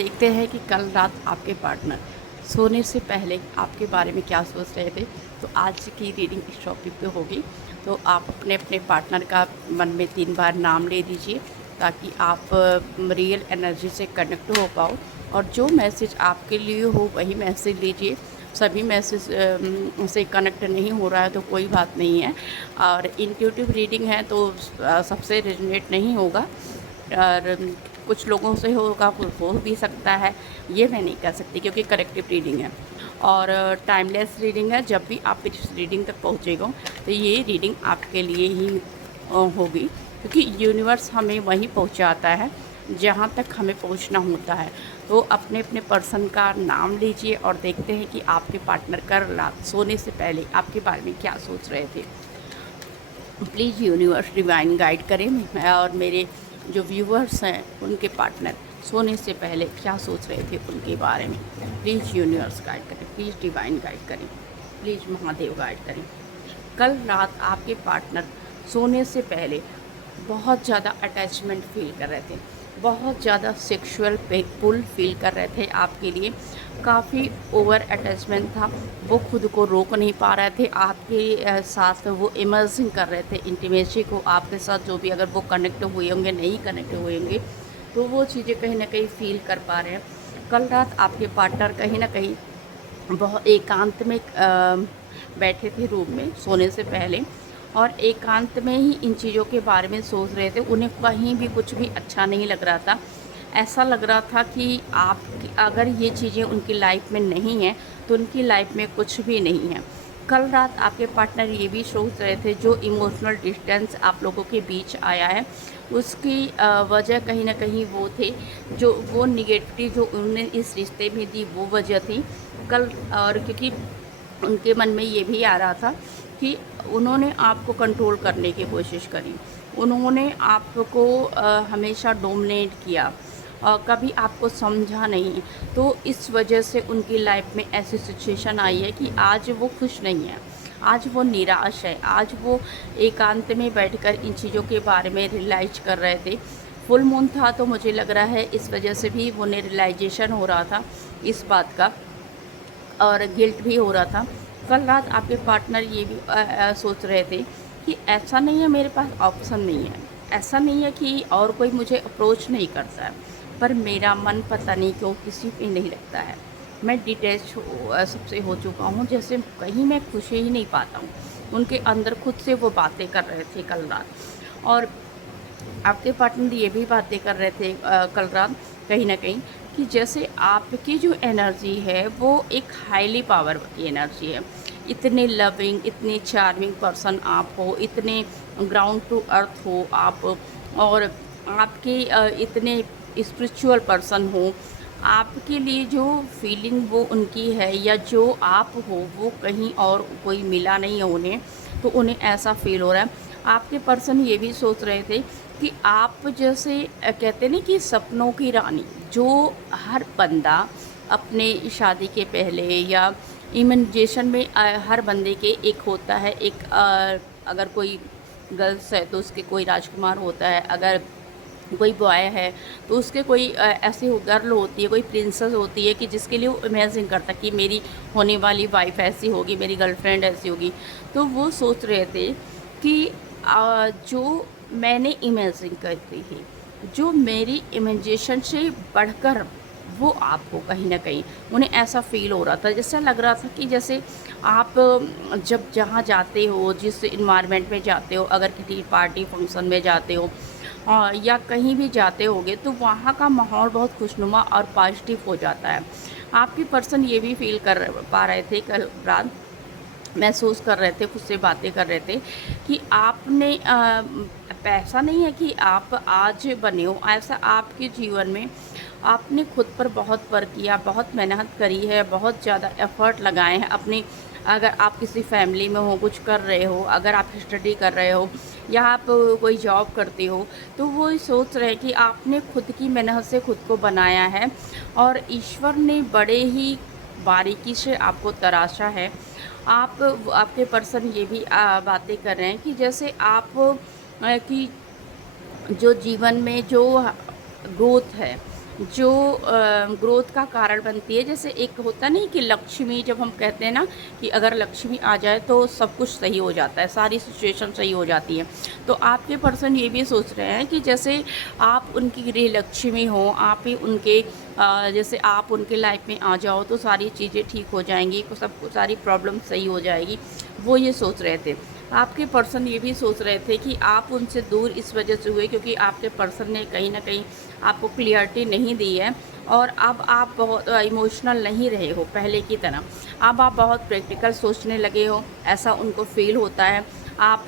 देखते हैं कि कल रात आपके पार्टनर सोने से पहले आपके बारे में क्या सोच रहे थे। तो आज की रीडिंग इस टॉपिक पे होगी। तो आप अपने अपने पार्टनर का मन में 3 बार नाम ले दीजिए ताकि आप रियल एनर्जी से कनेक्ट हो पाओ। और जो मैसेज आपके लिए हो वही मैसेज लीजिए। सभी मैसेज से कनेक्ट नहीं हो रहा है तो कोई बात नहीं है। और इंट्यूटिव रीडिंग है तो सबसे रेजोनेट नहीं होगा। और कुछ लोगों से होगा, कुछ हो भी सकता है, ये मैं नहीं कह सकती क्योंकि कलेक्टिव रीडिंग है और टाइमलेस रीडिंग है। जब भी आप इस रीडिंग तक पहुँचेगा तो ये रीडिंग आपके लिए ही होगी, क्योंकि यूनिवर्स हमें वहीं पहुँचाता है जहाँ तक हमें पहुँचना होता है। तो अपने अपने पर्सन का नाम लीजिए और देखते हैं कि आपके पार्टनर का रात सोने से पहले आपके बारे में क्या सोच रहे थे। प्लीज़ यूनिवर्स डिवाइन गाइड करें और मेरे जो व्यूअर्स हैं उनके पार्टनर सोने से पहले क्या सोच रहे थे उनके बारे में। प्लीज़ यूनिवर्स गाइड करें, प्लीज़ डिवाइन गाइड करें, प्लीज़ महादेव गाइड करें। कल रात आपके पार्टनर सोने से पहले बहुत ज़्यादा अटैचमेंट फील कर रहे थे, बहुत ज़्यादा सेक्सुअल पुल फील कर रहे थे आपके लिए। काफ़ी ओवर अटैचमेंट था, वो खुद को रोक नहीं पा रहे थे आपके साथ। वो इमर्जिंग कर रहे थे इंटीमेसी को आपके साथ, जो भी अगर वो कनेक्ट हुए होंगे, नहीं कनेक्ट हुए होंगे तो वो चीज़ें कहीं ना कहीं फील कर पा रहे हैं। कल रात आपके पार्टनर कहीं ना कहीं बहुत एकांत में बैठे थे रूम में सोने से पहले और एकांत में ही इन चीज़ों के बारे में सोच रहे थे। उन्हें कहीं भी कुछ भी अच्छा नहीं लग रहा था। ऐसा लग रहा था कि आप अगर ये चीज़ें उनकी लाइफ में नहीं हैं तो उनकी लाइफ में कुछ भी नहीं है। कल रात आपके पार्टनर ये भी सोच रहे थे, जो इमोशनल डिस्टेंस आप लोगों के बीच आया है उसकी वजह कहीं ना कहीं वो थे, जो वो निगेटिविटी जो उन्होंने इस रिश्ते में दी वो वजह थी कल। और क्योंकि उनके मन में ये भी आ रहा था कि उन्होंने आपको कंट्रोल करने की कोशिश करी, उन्होंने आपको हमेशा डोमिनेट किया और कभी आपको समझा नहीं। तो इस वजह से उनकी लाइफ में ऐसी सिचुएशन आई है कि आज वो खुश नहीं है, आज वो निराश है, आज वो एकांत में बैठकर इन चीज़ों के बारे में रियलाइज कर रहे थे। फुल मून था तो मुझे लग रहा है इस वजह से भी उन्हें रियलाइजेशन हो रहा था इस बात का और गिल्ट भी हो रहा था। कल रात आपके पार्टनर ये भी सोच रहे थे कि ऐसा नहीं है मेरे पास ऑप्शन नहीं है, ऐसा नहीं है कि और कोई मुझे अप्रोच नहीं करता है, पर मेरा मन पता नहीं क्यों किसी पे नहीं लगता है। मैं डिटैच सबसे हो चुका हूँ, जैसे कहीं मैं खुशी ही नहीं पाता हूँ। उनके अंदर खुद से वो बातें कर रहे थे कल रात। और आपके पार्टनर ये भी बातें कर रहे थे कल रात कहीं ना कहीं कि जैसे आपकी जो एनर्जी है वो एक हाईली पावर की एनर्जी है। इतने लविंग, इतने चार्मिंग पर्सन आप हो, इतने ग्राउंड टू अर्थ हो आप, और आपके इतने स्पिरिचुअल पर्सन हो। आपके लिए जो फीलिंग वो उनकी है या जो आप हो वो कहीं और कोई मिला नहीं है उन्हें, तो उन्हें ऐसा फील हो रहा है। आपके पर्सन ये भी सोच रहे थे कि आप जैसे कहते नहीं कि सपनों की रानी, जो हर बंदा अपने शादी के पहले या इमेजिनेशन में हर बंदे के एक होता है, एक अगर कोई गर्ल्स है तो उसके कोई राजकुमार होता है, अगर कोई बॉय है तो उसके कोई ऐसी गर्ल होती है, कोई प्रिंसेस होती है कि जिसके लिए वो इमेजिन करता है कि मेरी होने वाली वाइफ ऐसी होगी, मेरी गर्लफ्रेंड ऐसी होगी। तो वो सोच रहे थे कि जो मैंने इमेजिन करती थी, जो मेरी इमेजिनेशन से बढ़कर वो आपको कहीं ना कहीं उन्हें ऐसा फील हो रहा था। जैसा लग रहा था कि जैसे आप जब जहाँ जाते हो, जिस इन्वायरमेंट में जाते हो, अगर किसी पार्टी फंक्शन में जाते हो या कहीं भी जाते होगे तो वहाँ का माहौल बहुत खुशनुमा और पॉजिटिव हो जाता है। आपकी पर्सन ये भी फील कर पा रहे थे कल रात, महसूस कर रहे थे, खुद से बातें कर रहे थे कि आपने पैसा नहीं है कि आप आज बने हो, ऐसा आपके जीवन में आपने खुद पर बहुत वर्क किया, बहुत मेहनत करी है, बहुत ज़्यादा एफ़र्ट लगाए हैं अपने। अगर आप किसी फैमिली में हो, कुछ कर रहे हो, अगर आप स्टडी कर रहे हो या आप कोई जॉब करते हो, तो वो सोच रहे हैं कि आपने खुद की मेहनत से खुद को बनाया है और ईश्वर ने बड़े ही बारीकी से आपको तराशा है। आपके पर्सन ये भी बातें कर रहे हैं कि जैसे आप कि जो जीवन में जो ग्रोथ है जो ग्रोथ का कारण बनती है। जैसे एक होता नहीं कि लक्ष्मी, जब हम कहते हैं ना कि अगर लक्ष्मी आ जाए तो सब कुछ सही हो जाता है, सारी सिचुएशन सही हो जाती है। तो आपके पर्सन ये भी सोच रहे हैं कि जैसे आप उनकी गृह लक्ष्मी हो, आप ही उनके जैसे आप उनके लाइफ में आ जाओ तो सारी चीज़ें ठीक हो जाएंगी, सब सारी प्रॉब्लम सही हो जाएगी, वो ये सोच रहे थे। आपके पर्सन ये भी सोच रहे थे कि आप उनसे दूर इस वजह से हुए क्योंकि आपके पर्सन ने कहीं ना कहीं आपको क्लियरिटी नहीं दी है, और अब आप बहुत इमोशनल नहीं रहे हो पहले की तरह। अब आप बहुत प्रैक्टिकल सोचने लगे हो, ऐसा उनको फील होता है। आप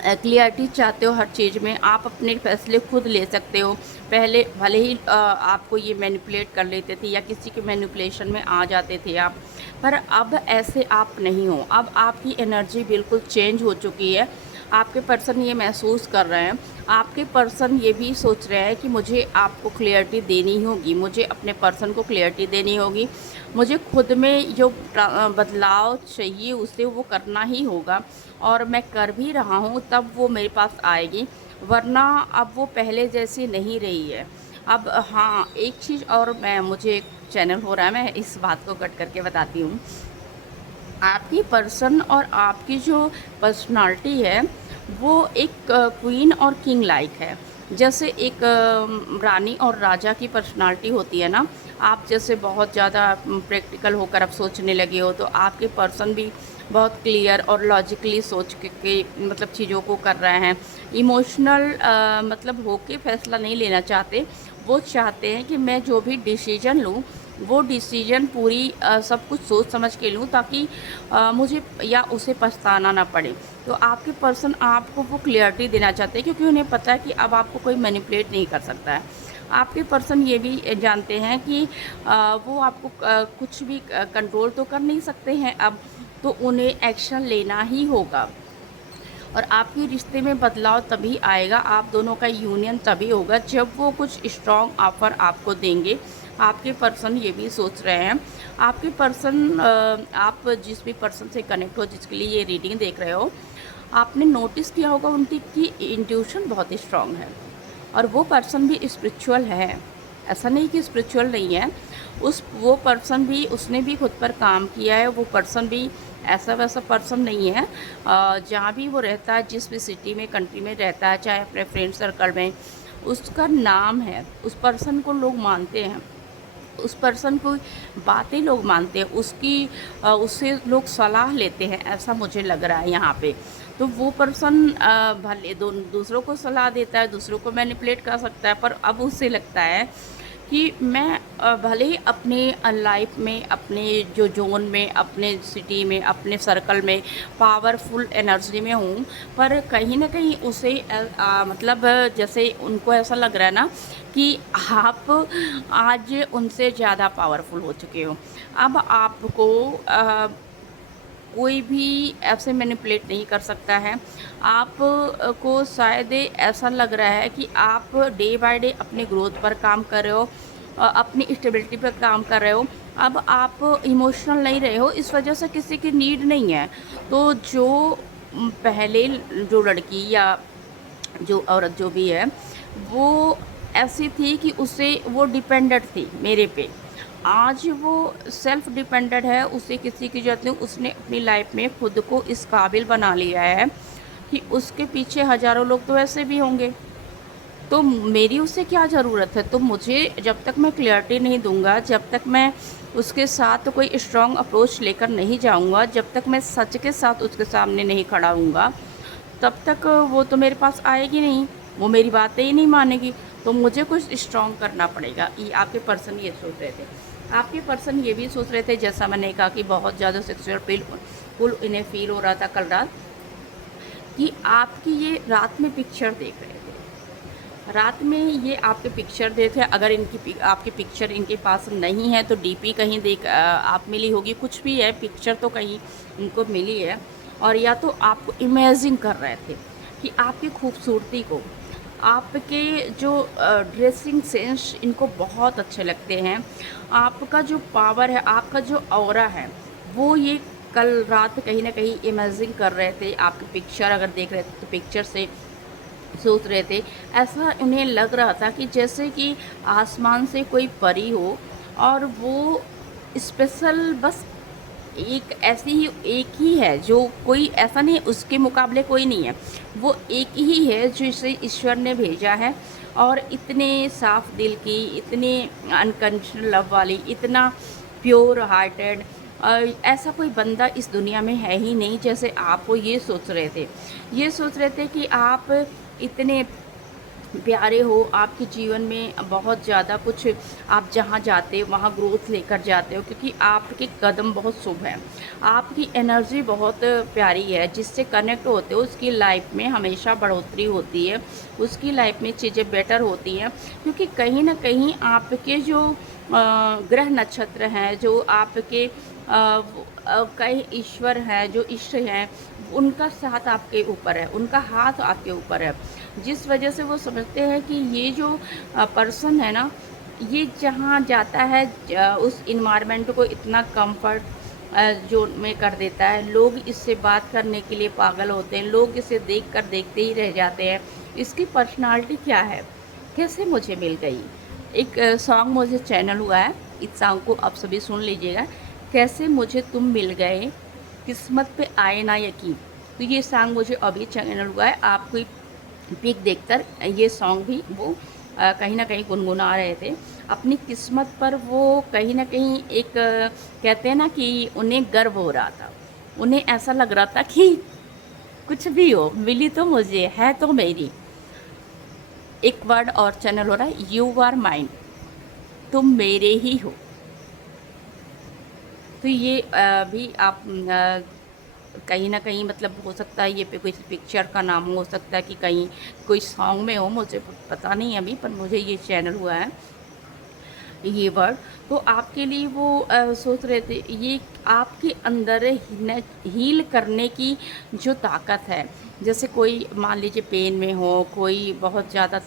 क्लियरिटी चाहते हो हर चीज़ में, आप अपने फैसले खुद ले सकते हो। पहले भले ही आपको ये मैनिपुलेट कर लेते थे या किसी के मैनिपुलेशन में आ जाते थे आप, पर अब ऐसे आप नहीं हो। अब आपकी एनर्जी बिल्कुल चेंज हो चुकी है। आपके पर्सन ये महसूस कर रहे हैं, आपके पर्सन ये भी सोच रहे हैं कि मुझे आपको क्लियरिटी देनी होगी, मुझे अपने पर्सन को क्लियरिटी देनी होगी, मुझे खुद में जो बदलाव चाहिए उसे वो करना ही होगा, और मैं कर भी रहा हूँ तब वो मेरे पास आएगी, वरना अब वो पहले जैसी नहीं रही है। अब हाँ, एक चीज़ और, मैं मुझे एक चैनल हो रहा है, मैं इस बात को कट करके बताती हूँ। आपकी पर्सन और आपकी जो पर्सनालिटी है वो एक क्वीन और किंग लाइक है। जैसे एक रानी और राजा की पर्सनालिटी होती है ना, आप जैसे बहुत ज़्यादा प्रैक्टिकल होकर अब सोचने लगे हो, तो आपके पर्सन भी बहुत क्लियर और लॉजिकली सोच के मतलब चीज़ों को कर रहे हैं। इमोशनल मतलब होके फैसला नहीं लेना चाहते, वो चाहते हैं कि मैं जो भी डिसीजन लूँ वो डिसीजन पूरी सब कुछ सोच समझ के लूँ, ताकि मुझे या उसे पछताना ना पड़े। तो आपके पर्सन आपको वो क्लियरिटी देना चाहते हैं क्योंकि उन्हें पता है कि अब आपको कोई मैनिपुलेट नहीं कर सकता है। आपके पर्सन ये भी जानते हैं कि वो आपको कुछ भी कंट्रोल तो कर नहीं सकते हैं अब, तो उन्हें एक्शन लेना ही होगा। और आपके रिश्ते में बदलाव तभी आएगा, आप दोनों का यूनियन तभी होगा जब वो कुछ स्ट्रॉन्ग ऑफर आपको देंगे। आपके पर्सन ये भी सोच रहे हैं। आपके पर्सन आप जिस भी पर्सन से कनेक्ट हो, जिसके लिए ये रीडिंग देख रहे हो, आपने नोटिस किया होगा उनकी कि इंट्यूशन बहुत स्ट्रॉन्ग है, और वो पर्सन भी स्पिरिचुअल है। ऐसा नहीं कि स्पिरिचुअल नहीं है, वो पर्सन भी, उसने भी खुद पर काम किया है। वो पर्सन भी ऐसा वैसा पर्सन नहीं है। जहाँ भी वो रहता है, जिस भी सिटी में, कंट्री में रहता है, चाहे अपने फ्रेंड सर्कल में, उसका नाम है, उस पर्सन को लोग मानते हैं, उस पर्सन को बातें लोग मानते हैं, उससे लोग सलाह लेते हैं, ऐसा मुझे लग रहा है यहाँ पे। तो वो पर्सन भले दूसरों को सलाह देता है, दूसरों को मैनिपुलेट कर सकता है, पर अब उसे लगता है कि मैं भले ही अपने लाइफ में, अपने जो जोन में, अपने सिटी में, अपने सर्कल में पावरफुल एनर्जी में हूँ, पर कहीं ना कहीं उसे मतलब जैसे उनको ऐसा लग रहा है ना कि आप आज उनसे ज़्यादा पावरफुल हो चुके हो। अब आपको कोई भी ऐसे मैनिपुलेट नहीं कर सकता है। आप को शायद ऐसा लग रहा है कि आप डे बाय डे अपने ग्रोथ पर काम कर रहे हो, अपनी स्टेबिलिटी पर काम कर रहे हो। अब आप इमोशनल नहीं रहे हो, इस वजह से किसी की नीड नहीं है। तो जो पहले जो लड़की या जो औरत जो भी है, वो ऐसी थी कि उसे वो डिपेंडेंट थी मेरे पे। आज वो सेल्फ डिपेंडेंट है, उसे किसी की ज़रूरत नहीं। उसने अपनी लाइफ में खुद को इस काबिल बना लिया है कि उसके पीछे हज़ारों लोग तो ऐसे भी होंगे, तो मेरी उससे क्या ज़रूरत है। तो मुझे जब तक मैं क्लियरिटी नहीं दूंगा, जब तक मैं उसके साथ कोई स्ट्रॉन्ग अप्रोच लेकर नहीं जाऊंगा, जब तक मैं सच के साथ उसके सामने नहीं खड़ा हूँगा, तब तक वो तो मेरे पास आएगी नहीं, वो मेरी बातें ही नहीं मानेगी। तो मुझे कुछ स्ट्रॉन्ग करना पड़ेगा। ये आपके पर्सन ये सोच रहे थे। आपके पर्सन ये भी सोच रहे थे, जैसा मैंने कहा कि बहुत ज़्यादा सेक्सुअल फुल इन्हें फील हो रहा था कल रात, कि आपकी ये रात में पिक्चर देख रहे थे। रात में ये आपके पिक्चर देखे। अगर आपकी पिक्चर इनके पास नहीं है तो डीपी कहीं आप मिली होगी, कुछ भी है, पिक्चर तो कहीं इनको मिली है। और या तो आपको इमेजिन कर रहे थे कि आपकी खूबसूरती को, आपके जो ड्रेसिंग सेंस इनको बहुत अच्छे लगते हैं, आपका जो पावर है, आपका जो ऑरा है, वो ये कल रात कहीं ना कहीं इमेजिन कर रहे थे। आपकी पिक्चर अगर देख रहे थे तो पिक्चर से सोच रहे थे। ऐसा उन्हें लग रहा था कि जैसे कि आसमान से कोई परी हो और वो स्पेशल बस एक ही है, जो कोई ऐसा नहीं, उसके मुकाबले कोई नहीं है। वो एक ही है जिसे ईश्वर ने भेजा है, और इतने साफ दिल की, इतने अनकंडीशनल लव वाली, इतना प्योर हार्टेड, ऐसा कोई बंदा इस दुनिया में है ही नहीं। जैसे आप वो ये सोच रहे थे, ये सोच रहे थे कि आप इतने प्यारे हो, आपके जीवन में बहुत ज़्यादा कुछ, आप जहाँ जाते हो वहाँ ग्रोथ लेकर जाते हो, क्योंकि आपके कदम बहुत शुभ हैं, आपकी एनर्जी बहुत प्यारी है। जिससे कनेक्ट होते हो उसकी लाइफ में हमेशा बढ़ोतरी होती है, उसकी लाइफ में चीज़ें बेटर होती हैं, क्योंकि कहीं ना कहीं आपके जो ग्रह नक्षत्र हैं, जो आपके कई ईश्वर हैं, जो इष्ट हैं, उनका साथ आपके ऊपर है, उनका हाथ आपके ऊपर है। जिस वजह से वो समझते हैं कि ये जो पर्सन है ना, ये जहाँ जाता है उस इन्वायरमेंट को इतना कंफर्ट जोन में कर देता है। लोग इससे बात करने के लिए पागल होते हैं, लोग इसे देख कर देखते ही रह जाते हैं। इसकी पर्सनालिटी क्या है, कैसे मुझे मिल गई। एक सॉन्ग मुझे चैनल हुआ है, इस सॉन्ग को आप सभी सुन लीजिएगा। कैसे मुझे तुम मिल गए, किस्मत पे आए ना यकीन। तो ये सॉन्ग मुझे अभी चैनल हुआ है, आप कोई पिक देखकर ये सॉन्ग भी वो कहीं ना कहीं गुनगुना रहे थे अपनी किस्मत पर। वो कहीं ना कहीं एक कहते हैं ना कि उन्हें गर्व हो रहा था, उन्हें ऐसा लग रहा था कि कुछ भी हो, मिली तो मुझे है तो मेरी। एक वर्ड और चैनल हो रहा है, यू आर माइंड, तुम मेरे ही हो। तो ये भी आप कहीं ना कहीं मतलब हो सकता है ये पे कोई पिक्चर का नाम हो सकता है कि कहीं कोई सॉन्ग में हो, मुझे पता नहीं अभी, पर मुझे ये चैनल हुआ है ये वर्ड। तो आपके लिए वो सोच रहे थे, ये आपके अंदर हील करने की जो ताकत है। जैसे कोई मान लीजिए पेन में हो, कोई बहुत ज़्यादा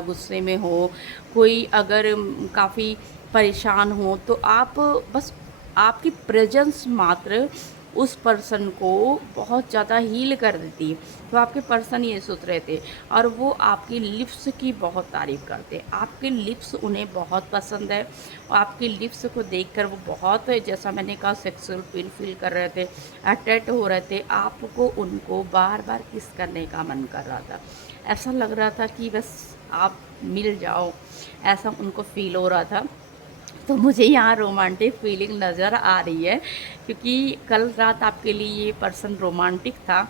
गुस्से में हो, कोई अगर काफ़ी परेशान हो, तो आप बस आपकी प्रेजेंस मात्र उस पर्सन को बहुत ज़्यादा हील कर देती है। तो आपके पर्सन ये सोच रहे थे, और वो आपकी लिप्स की बहुत तारीफ़ करते हैं। आपके लिप्स उन्हें बहुत पसंद है, आपके लिप्स को देखकर वो बहुत, जैसा मैंने कहा, सेक्सुअल फील कर रहे थे, अट्रैक्ट हो रहे थे। आपको उनको बार बार किस करने का मन कर रहा था, ऐसा लग रहा था कि बस आप मिल जाओ, ऐसा उनको फील हो रहा था। तो मुझे यहाँ रोमांटिक फीलिंग नज़र आ रही है, क्योंकि कल रात आपके लिए ये पर्सन रोमांटिक था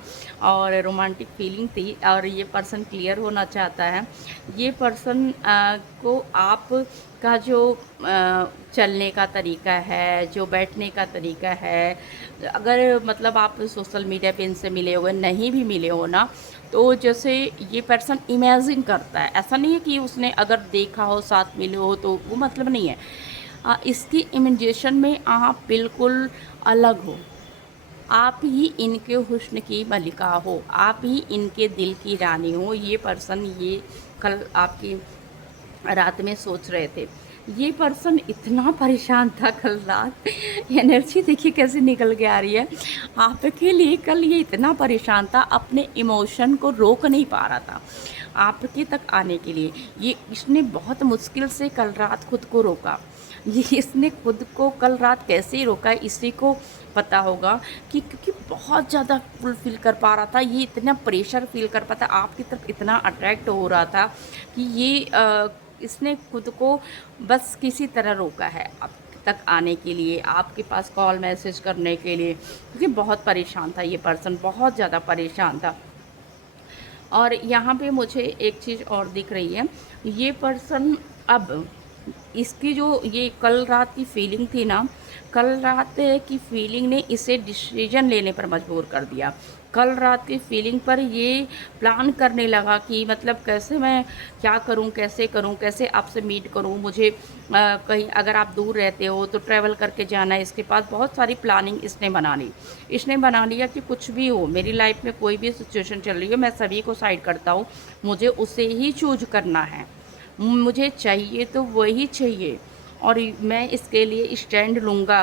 और रोमांटिक फीलिंग थी, और ये पर्सन क्लियर होना चाहता है। ये पर्सन को आप का जो चलने का तरीका है, जो बैठने का तरीका है, अगर मतलब आप सोशल मीडिया पे इनसे मिले हुए, नहीं भी मिले हो ना, तो जैसे ये पर्सन इमेजिन करता है, ऐसा नहीं है कि उसने अगर देखा हो, साथ मिले हो, तो वो मतलब नहीं है। इसकी इमेजिनेशन में आप बिल्कुल अलग हो, आप ही इनके हुस्न की मलिका हो, आप ही इनके दिल की रानी हो। ये पर्सन ये कल आपकी रात में सोच रहे थे। ये पर्सन इतना परेशान था कल रात, एनर्जी देखिए कैसे निकल के आ रही है आपके लिए। कल ये इतना परेशान था, अपने इमोशन को रोक नहीं पा रहा था आपके तक आने के लिए। ये इसने बहुत मुश्किल से कल रात खुद को रोका। ये इसने खुद को कल रात कैसे रोका, इसी को पता होगा। कि क्योंकि बहुत ज़्यादा फुल कर पा रहा था, ये इतना प्रेशर फील कर पाता, आपकी तरफ इतना अट्रैक्ट हो रहा था कि ये इसने खुद को बस किसी तरह रोका है आप तक आने के लिए, आपके पास कॉल मैसेज करने के लिए, क्योंकि बहुत परेशान था ये पर्सन, बहुत ज़्यादा परेशान था। और यहाँ पे मुझे एक चीज़ और दिख रही है, ये पर्सन अब इसकी जो ये कल रात की फीलिंग थी ना, कल रात की फीलिंग ने इसे डिसीजन लेने पर मजबूर कर दिया। कल रात की फीलिंग पर ये प्लान करने लगा कि मतलब कैसे मैं क्या करूं, कैसे करूं, कैसे आपसे मीट करूं। मुझे कहीं अगर आप दूर रहते हो तो ट्रैवल करके जाना है, इसके पास बहुत सारी प्लानिंग इसने बना ली। इसने बना लिया कि कुछ भी हो, मेरी लाइफ में कोई भी सिचुएशन चल रही है, मैं सभी को साइड करता हूँ, मुझे उसे ही चूज करना है, मुझे चाहिए तो वही चाहिए, और मैं इसके लिए स्टैंड लूँगा।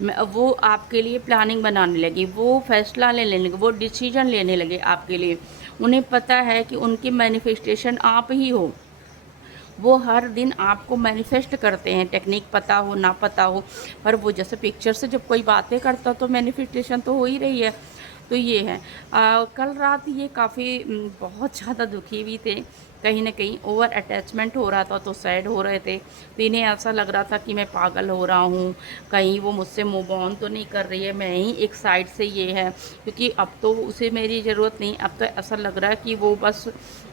वो आपके लिए प्लानिंग बनाने लगे, वो फैसला लेने लगे, वो डिसीजन लेने लगे आपके लिए। उन्हें पता है कि उनकी मैनिफेस्टेशन आप ही हो। वो हर दिन आपको मैनिफेस्ट करते हैं, टेक्निक पता हो ना पता हो, पर वो जैसे पिक्चर से जब कोई बातें करता तो मैनिफेस्टेशन तो हो ही रही है। तो ये है। कल रात ये काफ़ी बहुत ज़्यादा दुखी भी थे, कहीं न कहीं ओवर अटैचमेंट हो रहा था तो सैड हो रहे थे। तो इन्हें ऐसा लग रहा था कि मैं पागल हो रहा हूँ, कहीं वो मुझसे मूव ऑन तो नहीं कर रही है, मैं ही एक साइड से ये है, क्योंकि अब तो उसे मेरी ज़रूरत नहीं, अब तो ऐसा लग रहा है कि वो बस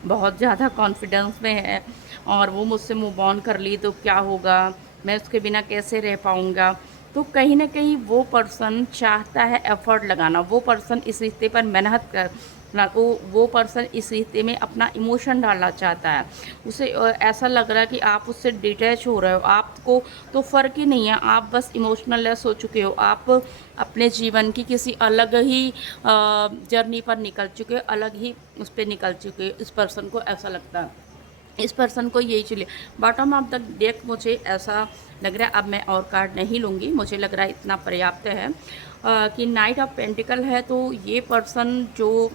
बहुत ज़्यादा कॉन्फिडेंस में है और वो मुझसे मूव ऑन कर ली तो क्या होगा, मैं उसके बिना कैसे रह पाऊँगा। तो कहीं न कहीं वो पर्सन चाहता है एफ़र्ट लगाना, वो पर्सन इस रिश्ते पर मेहनत करना, वो पर्सन इस रिश्ते में अपना इमोशन डालना चाहता है। उसे ऐसा लग रहा है कि आप उससे डिटैच हो रहे हो, आपको तो फ़र्क ही नहीं है, आप बस इमोशनल लेस हो चुके हो, आप अपने जीवन की किसी अलग ही जर्नी पर निकल चुके हो, अलग ही उस पे निकल चुके हो। इस पर्सन को ऐसा लगता है। इस पर्सन को यही चाहिए। बॉटम ऑफ द डेक मुझे ऐसा लग रहा है, अब मैं और कार्ड नहीं लूँगी, मुझे लग रहा है इतना पर्याप्त है। कि नाइट ऑफ पेंटिकल है, तो ये पर्सन जो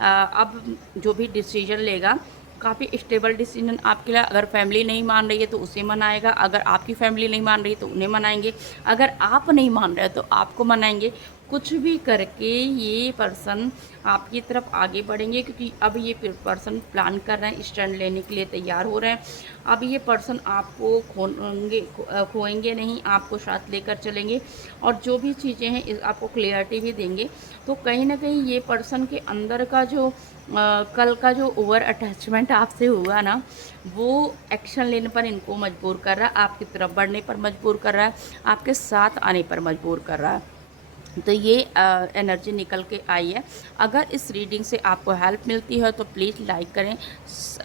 अब जो भी डिसीजन लेगा काफ़ी स्टेबल डिसीजन आपके लिए। अगर फैमिली नहीं मान रही है तो उसे मनाएगा, अगर आपकी फैमिली नहीं मान रही तो उन्हें मनाएंगे, अगर आप नहीं मान रहे तो आपको मनाएंगे। कुछ भी करके ये पर्सन आपकी तरफ आगे बढ़ेंगे, क्योंकि अब ये पर्सन प्लान कर रहे हैं, स्टैंड लेने के लिए तैयार हो रहे हैं। अब ये पर्सन आपको खोएंगे नहीं, आपको साथ लेकर चलेंगे और जो भी चीज़ें हैं आपको क्लियरिटी भी देंगे। तो कहीं ना कहीं ये पर्सन के अंदर का जो कल का जो ओवर अटैचमेंट आपसे हुआ ना, वो एक्शन लेने पर इनको मजबूर कर रहा है, आपकी तरफ बढ़ने पर मजबूर कर रहा है, आपके साथ आने पर मजबूर कर रहा है। तो ये एनर्जी निकल के आई है। अगर इस रीडिंग से आपको हेल्प मिलती है तो प्लीज़ लाइक करें,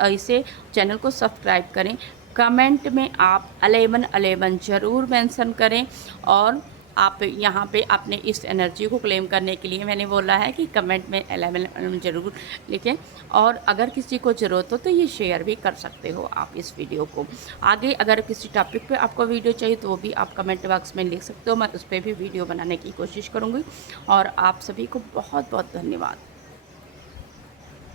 इसे चैनल को सब्सक्राइब करें, कमेंट में आप 1111 ज़रूर मेंशन करें। और आप यहाँ पे अपने इस एनर्जी को क्लेम करने के लिए मैंने बोला है कि कमेंट में 1111 ज़रूर लिखें। और अगर किसी को ज़रूरत हो तो ये शेयर भी कर सकते हो आप इस वीडियो को। आगे अगर किसी टॉपिक पे आपको वीडियो चाहिए तो वो भी आप कमेंट बॉक्स में लिख सकते हो, मैं उस पर भी वीडियो बनाने की कोशिश करूँगी। और आप सभी को बहुत बहुत धन्यवाद।